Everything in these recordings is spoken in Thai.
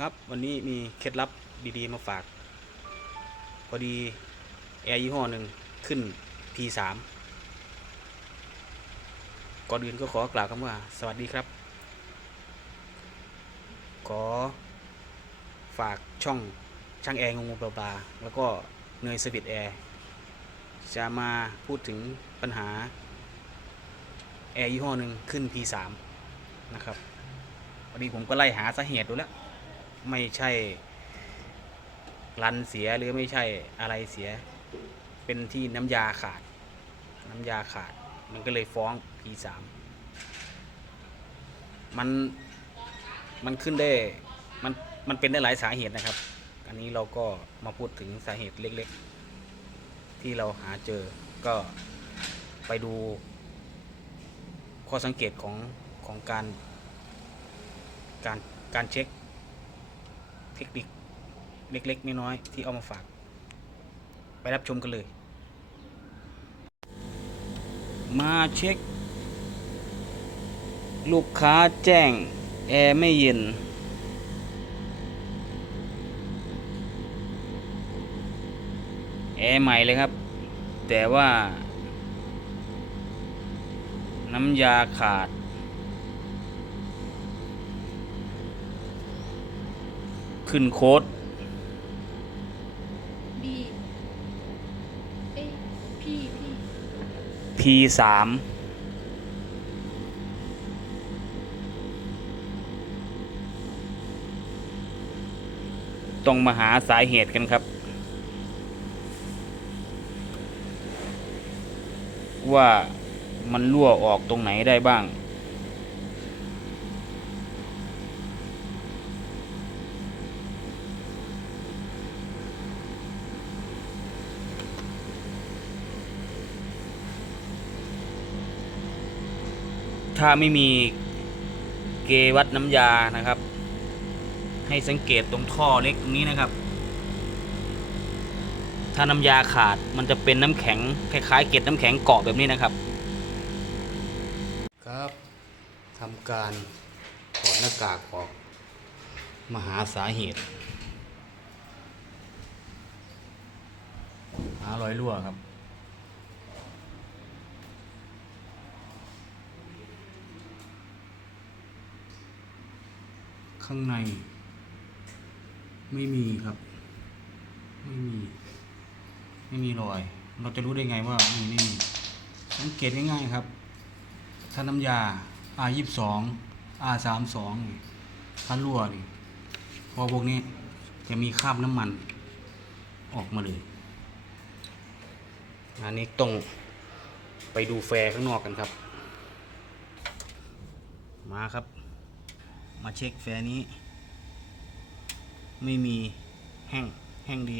ครับวันนี้มีเคล็ดลับดีๆมาฝาก พอดีแอร์ยี่ห้อหนึ่งขึ้น P3 ก่อนอื่นก็ขอกล่าวคำว่า สวัสดีครับ ขอฝากช่องช่างแอร์งงๆปลาๆแล้วก็เนยสวิตแอร์จะมาพูดถึงปัญหา แอร์ยี่ห้อหนึ่งขึ้น P3 นะครับวันนี้ผมก็ไล่หาสาเหตุดูแล้ว ไม่ใช่รันเสียหรือไม่ใช่อะไรเสีย เป็นที่น้ำยาขาด น้ำยาขาด มันก็เลยฟ้อง P3 มัน มันขึ้นได้ มัน มันเป็นได้หลายสาเหตุนะครับ อันนี้เราก็มาพูดถึงสาเหตุเล็กๆ ที่เราหาเจอ ก็ไปดูข้อสังเกตของของการการการเช็ค คนิคเล็กๆน้อยๆที่เอามาฝาก ไปรับชมกันเลย มาเช็ค ลูกค้าแจ้ง แอร์ไม่เย็น แอร์ใหม่เลยครับ แต่ว่า น้ำยาขาด ขึ้นโค้ด B เอ้ย P P P3 ต้องมาหาสาเหตุกันครับ ว่ามันรั่วออกตรงไหนได้บ้าง ถ้าไม่มีเกวัดน้ำยานะครับ ให้สังเกตตรงท่อเล็กตรงนี้นะครับ ถ้าน้ำยาขาดมันจะเป็นน้ำแข็งคล้ายๆ เกล็ดน้ำแข็งเกาะแบบนี้นะครับ ครับทำการถอดหน้ากากออกมาหาสาเหตุ หารอยรั่วครับ ข้างใน ไม่มีครับ ไม่มี ไม่มีรอย เราจะรู้ได้ไงว่ามีไม่มีสังเกตง่ายๆครับถ้าน้ำยา R ยี่สอง R สามสองถ้ารั่วนี่พอพวกนี้จะมีคราบน้ำมันออกมาเลย อันนี้ต้องไปดูแฟร์ข้างนอกกันครับ มาครับ มาเช็คแฟร์นี้ ไม่มีแห้งแห้งดี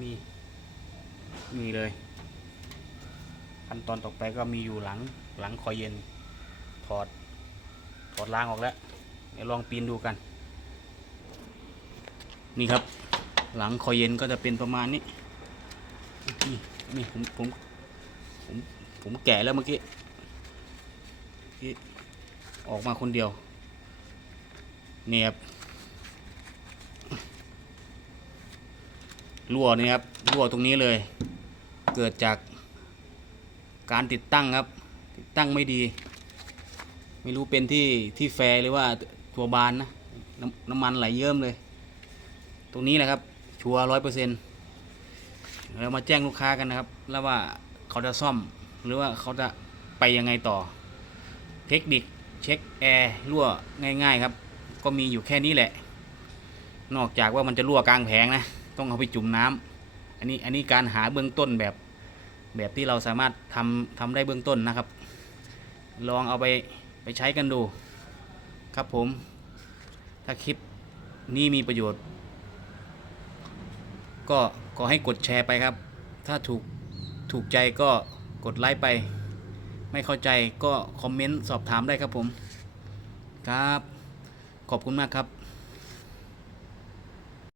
มีมีเลย ขั้นตอนต่อไปก็มีอยู่หลังหลังคอยเย็น ถอด ถอดล้างออกแล้วเดี๋ยวลองปีนดูกัน นี่ครับ หลังคอยเย็นก็จะเป็นประมาณนี้ นี่นี่ผมผมผมผมแกะแล้วเมื่อกี้ออกมาคนเดียว นี่ครับรั่วนี่ครับรั่วตรงนี้เลย เกิดจากการติดตั้งครับ ติดตั้งไม่ดี ไม่รู้เป็นที่ที่แฟร์หรือว่าตัวบานนะน้ำน้ำมันไหลเยิ้มเลย ตรงนี้แหละครับ ชัวร้อยเปอร์เซ็นต์เรามาแจ้งลูกค้ากันนะครับ แล้วว่าเขาจะซ่อมหรือว่าเขาจะไปยังไงต่อ เทคนิคเช็คแอร์รั่วง่าย ๆ ครับ ก็มีอยู่แค่นี้แหละ นอกจากว่ามันจะรั่วกลางแผงนะ ต้องเอาไปจุ่มน้ำอันนี้อันนี้การหาเบื้องต้นแบบแบบที่เราสามารถทำทำได้เบื้องต้นนะครับ ลองเอาไปไปใช้กันดูครับผม ถ้าคลิปนี้มีประโยชน์ ก็ขอให้กดแชร์ไปครับ ถ้าถูกถูกใจก็กดไลค์ไป ไม่เข้าใจก็คอมเมนต์สอบถามได้ครับผม ครับ ขอบคุณมากครับ